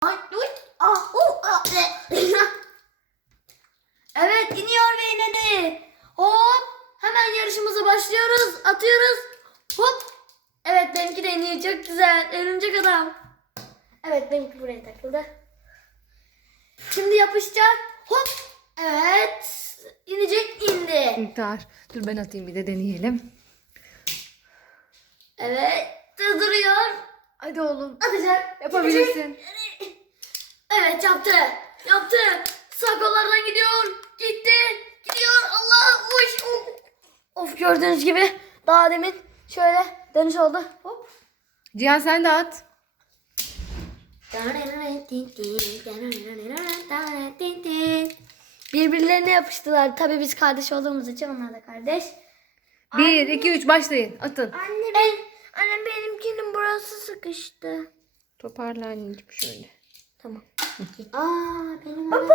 evet iniyor ve inedi. Hop hemen yarışımıza başlıyoruz. Atıyoruz. Hop. Evet benimki de iniyor çok güzel. Örümcek adam. Evet benimki buraya takıldı. Şimdi yapışacak. Hop. Evet. İnecek indi. İntihar. Dur ben atayım bir de deneyelim. Evet. Duruyor. Hadi oğlum. Atacak. Yapabilirsin. Evet yaptı. Yaptı. Sağ kollardan gidiyor. Gitti. Gidiyor. Allah. Uş. Of. Gördüğünüz gibi daha demin şöyle dönüş oldu. Hop. Cihan sen de at. Birbirlerine yapıştılar. Tabii biz kardeş olduğumuz için onlar da kardeş. Bir, iki, üç başlayın. Atın. Anne ben, anne benimkinin burası sıkıştı. Toparla anneciğim şöyle. Tamam. Aa benim Baba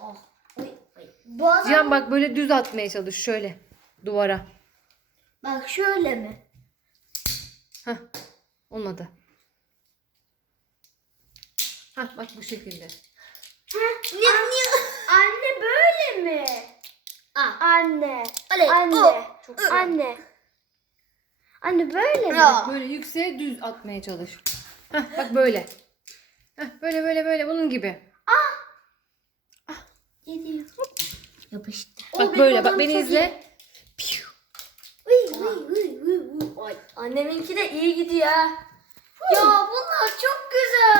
Oh. Oy, oy. Bu adam- Cihan bak böyle düz atmaya çalış şöyle. Duvara. Bak şöyle mi? Hah. Olmadı. Hah bak bu şekilde. Ne, Anne böyle mi? Anne. Oley. Anne. Oh. Anne. Anne böyle mi? Böyle yükseğe düz atmaya çalış. Hah bak böyle. Hah böyle böyle böyle bunun gibi. Yedi. Yapıştı. Bak böyle bak beni izle. Uy, uy, uy, uy, uy. Ay, Anneminki de iyi gidiyor. Ya bunlar çok güzel.